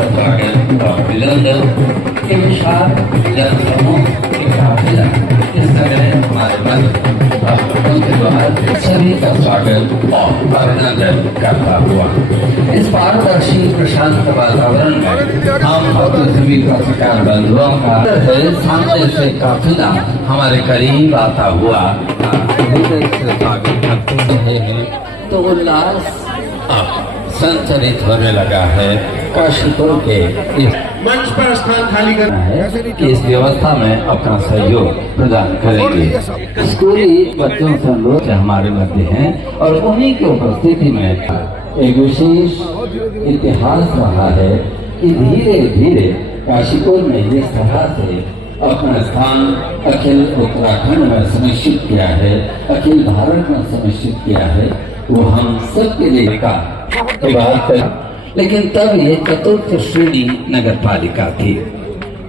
आपका स्वागत और अभिनंदन के विशाल जनसमूह के काफिला इस समय हमारे मन के द्वारा सभी का स्वागत और अभिनंदन करता हुआ इस पारदर्शी प्रशांत वातावरण में हम अपने सभी पत्रकार बंधुओं का सामने से काफिला हमारे करीब आता हुआ स्वागत करते रहे हैं तो उल्लास संचरित होने लगा है। काशीपुर के इस मंच पर स्थान खाली करना है कि इस व्यवस्था में अपना सहयोग प्रदान करेंगे। स्कूली बच्चों से लोग हमारे मध्य हैं और उन्हीं की उपस्थिति में एक विशेष इतिहास रहा है कि धीरे धीरे काशीपुर ने इस तरह से अपना स्थान अखिल उत्तराखंड में सुनिश्चित किया है, अखिल भारत में सुनिश्चित किया है। वो हम सबके लिए का बात है। लेकिन तब ये चतुर्थ श्रेणी नगर पालिका थी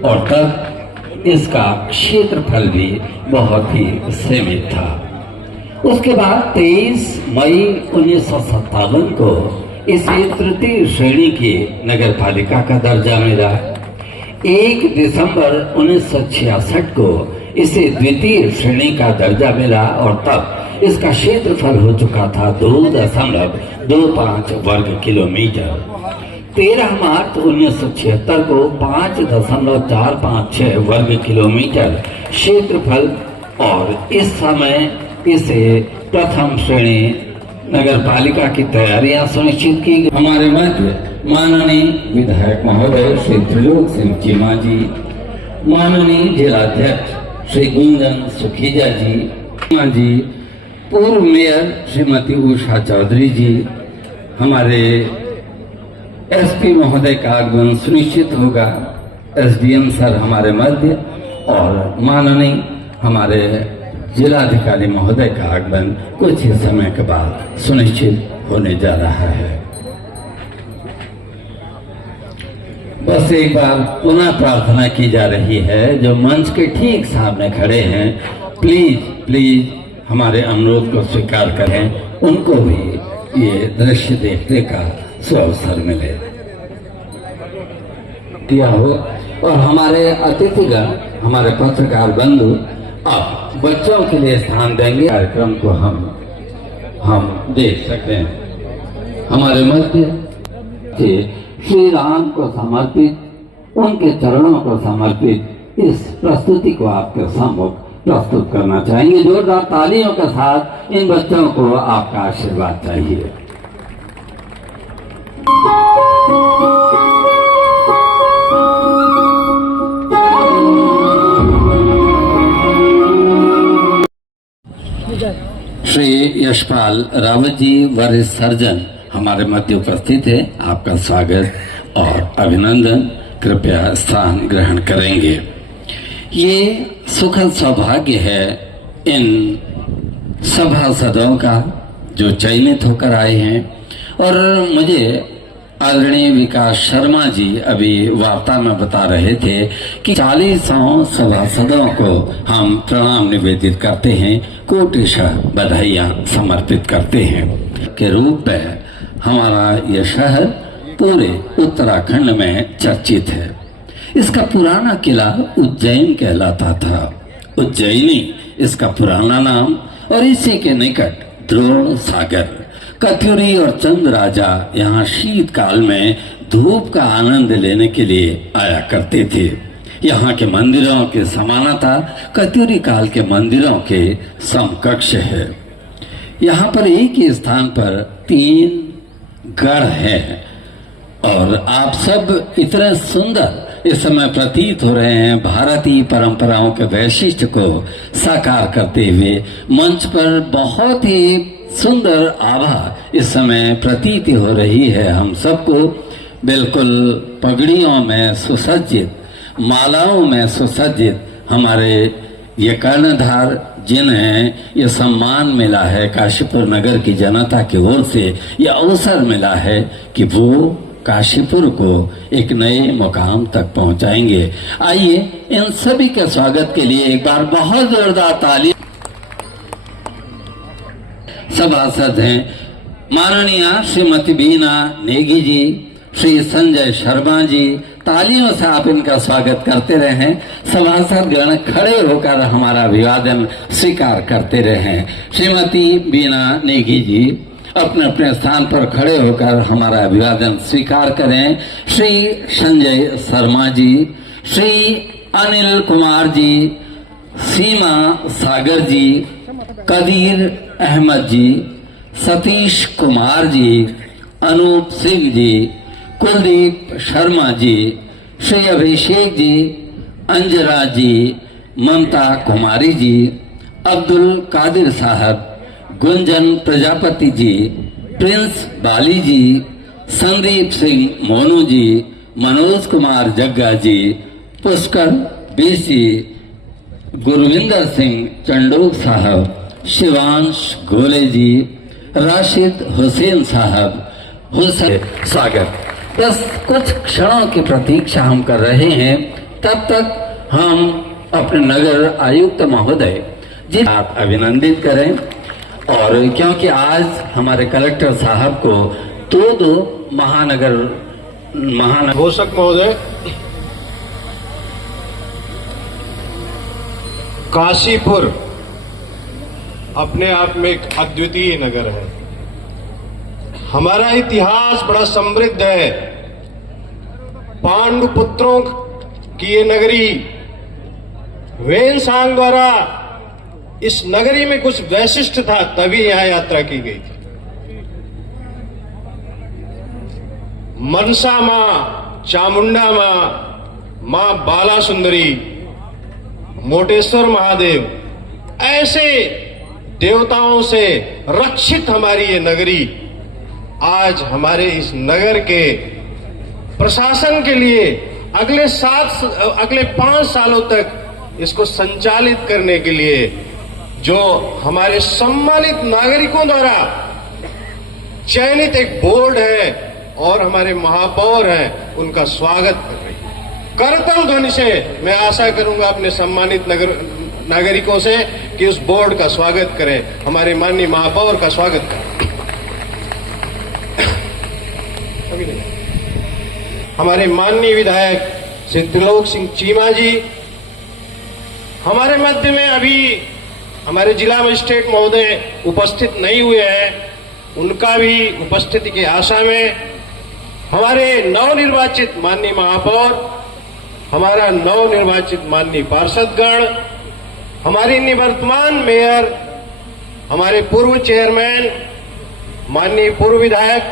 और तब इसका क्षेत्रफल भी बहुत ही सीमित था। उसके बाद 23 मई 1957 को इसे तृतीय श्रेणी की नगर पालिका का दर्जा मिला। 1 दिसंबर 1966 को इसे द्वितीय श्रेणी का दर्जा मिला और तब इसका क्षेत्रफल हो चुका था 2.25 वर्ग किलोमीटर। 13 मार्च 1976 को 5.456 वर्ग किलोमीटर क्षेत्रफल और इस समय इसे प्रथम श्रेणी नगर पालिका की तैयारियां सुनिश्चित की गई। हमारे मध्य माननीय विधायक महोदय श्री त्रिलोक सिंह चीमा जी, माननीय जिलाध्यक्ष श्री गुंजन सुखीजा जी, पूर्व मेयर श्रीमती उषा चौधरी जी, हमारे एसपी महोदय का आगमन सुनिश्चित होगा, एसडीएम सर हमारे मध्य और माननीय हमारे जिलाधिकारी महोदय का आगमन कुछ ही समय के बाद सुनिश्चित होने जा रहा है। बस एक बार पुनः प्रार्थना की जा रही है, जो मंच के ठीक सामने खड़े हैं, प्लीज हमारे अनुरोध को स्वीकार करें, उनको भी ये दृश्य देखने का सुअवसर मिले दिया हो। और हमारे अतिथिगण, हमारे पत्रकार बंधु अब बच्चों के लिए स्थान देंगे। कार्यक्रम को हम देख सकते हैं। हमारे मध्य से श्री राम को समर्पित, उनके चरणों को समर्पित इस प्रस्तुति को आपके सम्मुख प्रस्तुत करना चाहेंगे। जोरदार तालियों के साथ इन बच्चों को आपका आशीर्वाद चाहिए। श्री यशपाल रावत जी, वरिष्ठ सर्जन हमारे मध्य उपस्थित है। आपका स्वागत और अभिनंदन। कृपया स्थान ग्रहण करेंगे। ये सुखद सौभाग्य है इन सभासदों का जो चयनित होकर आए हैं। और मुझे आदरणीय विकास शर्मा जी अभी वार्ता में बता रहे थे कि 40 सभासदों को हम प्रणाम निवेदित करते हैं, कोटिशः बधाइयाँ समर्पित करते हैं। के रूप में हमारा यह शहर पूरे उत्तराखंड में चर्चित है। इसका पुराना किला उज्जैन कहलाता था, उज्जैनी इसका पुराना नाम। और इसी के निकट द्रोण सागर, कत्यूरी और चंद राजा यहाँ शीतकाल में धूप का आनंद लेने के लिए आया करते थे। यहाँ के मंदिरों के समानता कत्यूरी काल के मंदिरों के समकक्ष है। यहाँ पर एक ही स्थान पर 3 गढ़ हैं और आप सब इतने सुंदर इस समय प्रतीत हो रहे हैं। भारतीय परंपराओं के वैशिष्ट्य को साकार करते हुए मंच पर बहुत ही सुंदर आभा इस समय प्रतीति हो रही है। हम सबको बिल्कुल पगड़ियों में सुसज्जित, मालाओं में सुसज्जित हमारे ये कर्णधार जिन्हें ये सम्मान मिला है काशीपुर नगर की जनता की ओर से, ये अवसर मिला है कि वो काशीपुर को एक नए मुकाम तक पहुंचाएंगे। आइए इन सभी के स्वागत के लिए एक बार बहुत जोरदार ताली। सभासद हैं माननीय श्रीमती बीना नेगी जी, श्री संजय शर्मा जी, तालियों से आप इनका स्वागत करते रहें। सभासदगण खड़े होकर हमारा अभिवादन स्वीकार करते रहें। श्रीमती बीना नेगी जी अपने अपने स्थान पर खड़े होकर हमारा अभिवादन स्वीकार करें। श्री संजय शर्मा जी, श्री अनिल कुमार जी, सीमा सागर जी, कदीर अहमद जी, सतीश कुमार जी, अनूप सिंह जी, कुलदीप शर्मा जी, श्री अभिषेक जी, अंजरा जी, ममता कुमारी जी, अब्दुल कादिर साहब, गुंजन प्रजापति जी, प्रिंस बाली जी, संदीप सिंह मोनू जी, मनोज कुमार जग्गा जी, पुष्कर बीसी, गुरविंदर सिंह चंडोक साहब, शिवांश गोले जी, राशिद हुसैन साहब, हुसैन स्वागत। बस कुछ क्षणों की प्रतीक्षा हम कर रहे हैं, तब तक हम अपने नगर आयुक्त महोदय जी आप अभिनंदित करें। और क्योंकि आज हमारे कलेक्टर साहब को दो महानगर घोषक महोदय, काशीपुर अपने आप में एक अद्वितीय नगर है। हमारा इतिहास बड़ा समृद्ध है। पांडु पुत्रों की ये नगरी वेनसांग द्वारा इस नगरी में कुछ वैशिष्ट था, तभी यहां यात्रा की गई थी। मनसा मां, चामुंडा मां, मां बाला सुंदरी, मोटेश्वर महादेव, ऐसे देवताओं से रक्षित हमारी ये नगरी आज हमारे इस नगर के प्रशासन के लिए अगले 5 सालों तक इसको संचालित करने के लिए जो हमारे सम्मानित नागरिकों द्वारा चयनित एक बोर्ड है और हमारे महापौर हैं, उनका स्वागत कर रही है। करतल ध्वनि से मैं आशा करूंगा अपने सम्मानित नागरिकों से कि उस बोर्ड का स्वागत करें, हमारे माननीय महापौर का स्वागत करें। हमारे माननीय विधायक श्री त्रिलोक सिंह चीमा जी हमारे मध्य में अभी हमारे जिला मजिस्ट्रेट महोदय उपस्थित नहीं हुए हैं, उनका भी उपस्थिति की आशा में हमारे नवनिर्वाचित माननीय महापौर, हमारा नवनिर्वाचित माननीय पार्षदगण, हमारी निवर्तमान मेयर, हमारे पूर्व चेयरमैन, माननीय पूर्व विधायक,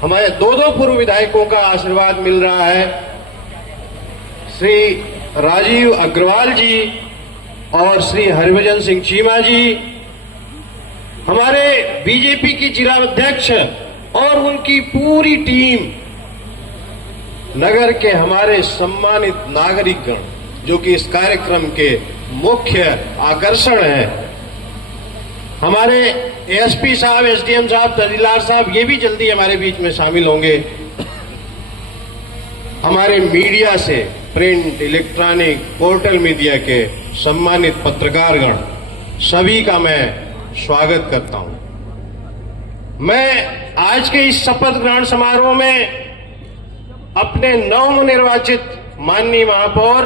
हमारे दो पूर्व विधायकों का आशीर्वाद मिल रहा है, श्री राजीव अग्रवाल जी और श्री हरिभजन सिंह चीमा जी, हमारे बीजेपी की जिला अध्यक्ष और उनकी पूरी टीम, नगर के हमारे सम्मानित नागरिकगण जो कि इस कार्यक्रम के मुख्य आकर्षण हैं, हमारे एसपी साहब, एसडीएम साहब, तहसीलदार साहब, ये भी जल्दी हमारे बीच में शामिल होंगे, हमारे मीडिया से प्रिंट, इलेक्ट्रॉनिक, पोर्टल मीडिया के सम्मानित पत्रकारगण, सभी का मैं स्वागत करता हूं। मैं आज के इस शपथ ग्रहण समारोह में अपने नवनिर्वाचित माननीय महापौर,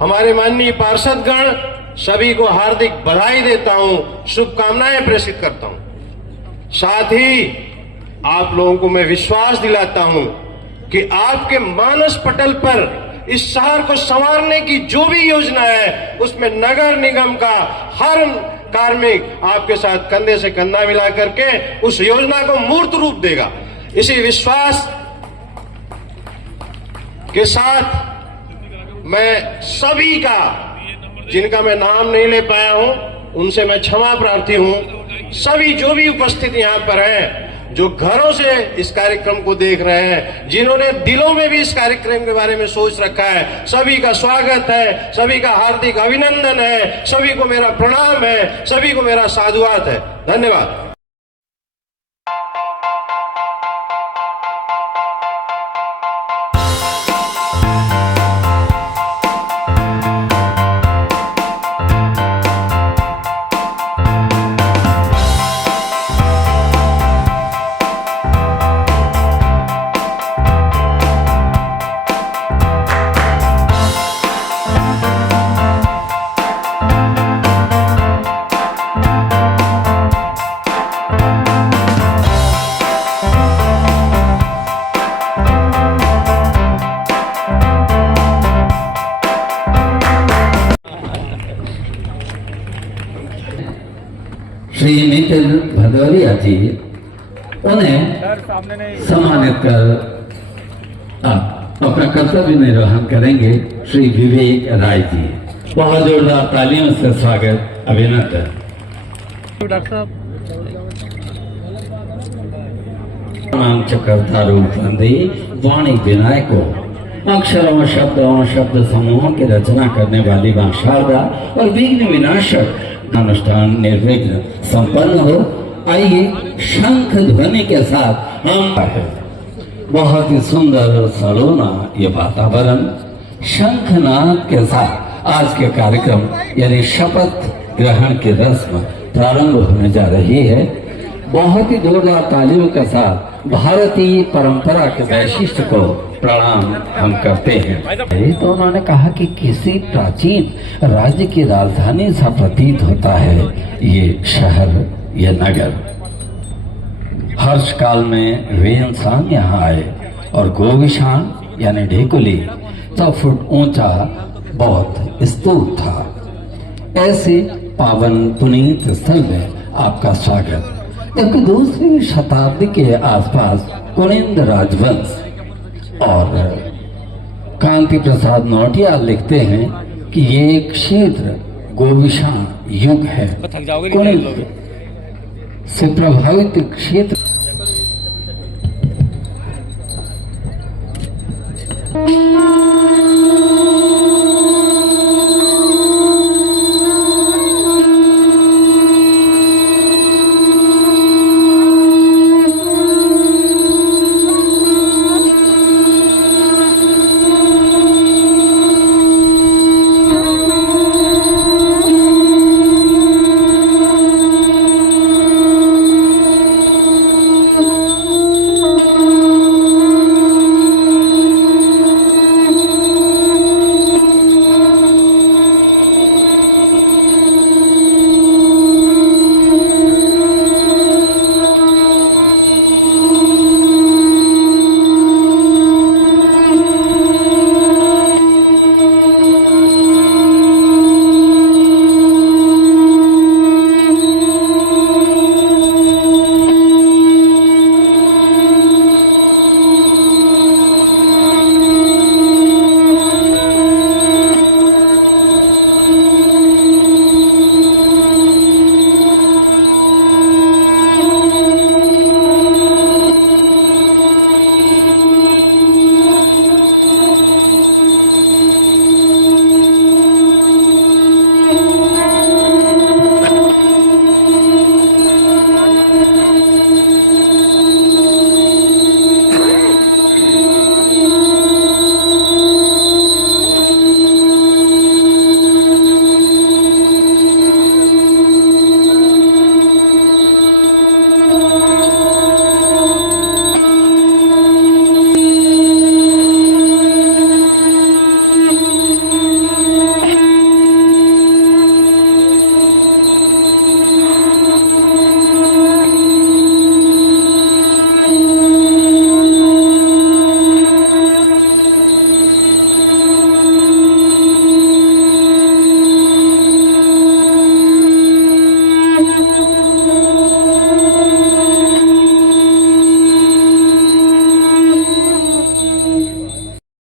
हमारे माननीय पार्षदगण, सभी को हार्दिक बधाई देता हूं, शुभकामनाएं प्रेषित करता हूं। साथ ही आप लोगों को मैं विश्वास दिलाता हूं कि आपके मानस पटल पर इस शहर को संवारने की जो भी योजना है, उसमें नगर निगम का हर कार्मिक आपके साथ कंधे से कंधा मिला करके उस योजना को मूर्त रूप देगा। इसी विश्वास के साथ मैं सभी का, जिनका मैं नाम नहीं ले पाया हूं, उनसे मैं क्षमा प्रार्थी हूं। सभी जो भी उपस्थित यहां पर हैं, जो घरों से इस कार्यक्रम को देख रहे हैं, जिन्होंने दिलों में भी इस कार्यक्रम के बारे में सोच रखा है, सभी का स्वागत है, सभी का हार्दिक अभिनंदन है, सभी को मेरा प्रणाम है, सभी को मेरा साधुवाद है। धन्यवाद। भदौरिया जी, उन्हें सम्मानित कर आप अपना कर्तव्य निर्वहन करेंगे। श्री विवेक राय जी, बहुत जोरदार तालियों से स्वागत, अभिनंदन। डॉक्टर साहब नाम चक्रता रूप नंदी वाणी विनायको, अक्षरों शब्दों शब्द समूहों की रचना करने वाली मां शारदा और विघ्न विनाशक अनुष्ठान निर्विघ्न संपन्न हो। आइए शंख ध्वनि के साथ हम बहुत ही सुंदर सलोना ये वातावरण शंखनाद के साथ आज के कार्यक्रम यानी शपथ ग्रहण की रस्म प्रारंभ होने जा रही है। बहुत ही जोरदार तालियों के साथ भारतीय परंपरा के वैशिष्ट को प्रणाम हम करते हैं। तो उन्होंने कहा कि किसी प्राचीन राज्य की राजधानी सा प्रतीत होता है ये शहर, ये नगर। हर्ष काल में वे इंसान यहाँ आए और गोविशान यानी ढेकुली 100 फुट ऊंचा बहुत स्तूप था। ऐसे पावन पुनीत स्थल में आपका स्वागत। एक दूसरी शताब्दी के आसपास कुनिंद राजवंश और कांति प्रसाद नौटियाल लिखते हैं कि ये क्षेत्र गोविशान युग है। कुनिंद से प्रभावित क्षेत्र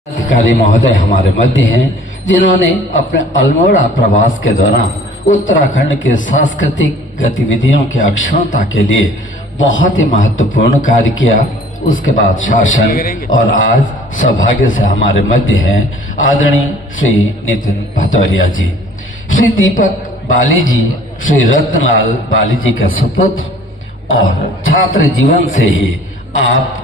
अधिकारी महोदय हमारे मध्य हैं, जिन्होंने अपने अल्मोड़ा प्रवास के दौरान उत्तराखंड के सांस्कृतिक गतिविधियों की अक्षमता के लिए बहुत ही महत्वपूर्ण कार्य किया। उसके बाद शासन और आज सौभाग्य से हमारे मध्य हैं आदरणीय श्री नितिन भदौरिया जी, श्री दीपक बाली जी, श्री रत्नलाल बाली जी के सुपुत्र और छात्र जीवन से ही आप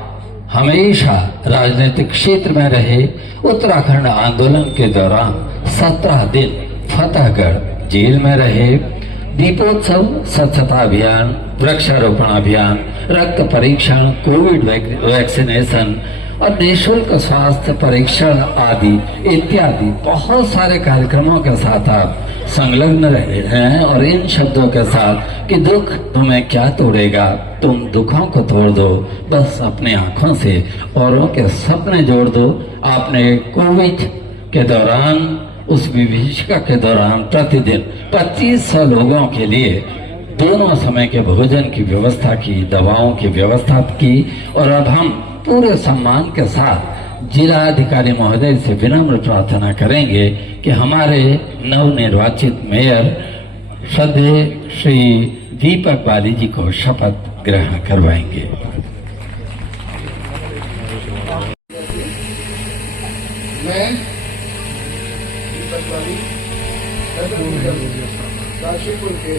हमेशा राजनीतिक क्षेत्र में रहे। उत्तराखंड आंदोलन के दौरान 17 दिन फतेहगढ़ जेल में रहे। दीपोत्सव, स्वच्छता अभियान, वृक्षारोपण अभियान, रक्त परीक्षण, कोविड वैक्सीनेशन और निःशुल्क स्वास्थ्य परीक्षण आदि इत्यादि बहुत सारे कार्यक्रमों के साथ आप संलग्न रहे हैं। और इन शब्दों के साथ कि दुख तुम्हें क्या तोड़ेगा, तुम दुखों को तोड़ दो बस अपने आंखों से, औरों के सपने जोड़ दो। आपने कोविड के दौरान, उस विभीषिका के दौरान प्रतिदिन 2500 लोगों के लिए दोनों समय के भोजन की व्यवस्था की, दवाओं की व्यवस्था की। और अब हम पूरे सम्मान के साथ जिला अधिकारी महोदय से विनम्र प्रार्थना करेंगे कि हमारे नवनिर्वाचित मेयर श्रद्धेय श्री दीपक बाली जी को शपथ ग्रहण करवाएंगे। मैं दीपक बाली नगर निगम काशीपुर के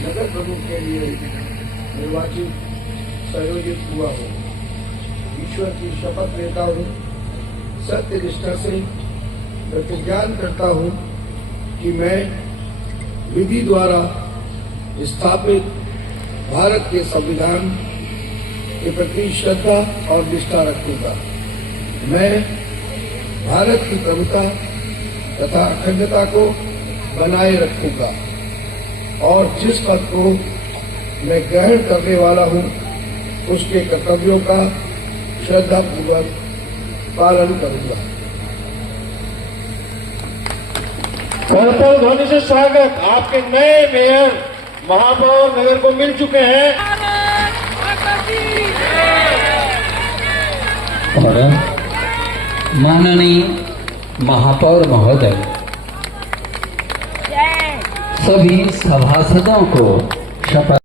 नगर प्रमुख के लिए निर्वाचित संयोजित हुआ हूँ। ईश्वर की शपथ लेता हूँ, सत्य निष्ठा से प्रतिज्ञान करता हूँ कि मैं विधि द्वारा स्थापित भारत के संविधान के प्रति श्रद्धा और निष्ठा रखूंगा। मैं भारत की प्रभुता तथा अखंडता को बनाए रखूंगा और जिस पद को मैं ग्रहण करने वाला हूं, उसके कर्तव्यों का श्रद्धापूर्वक पालन करूंगा। करताल ध्वनि से स्वागत। आपके नए मेयर महापौर नगर को मिल चुके हैं। और माननीय महापौर महोदय सभी सभासदों को शपथ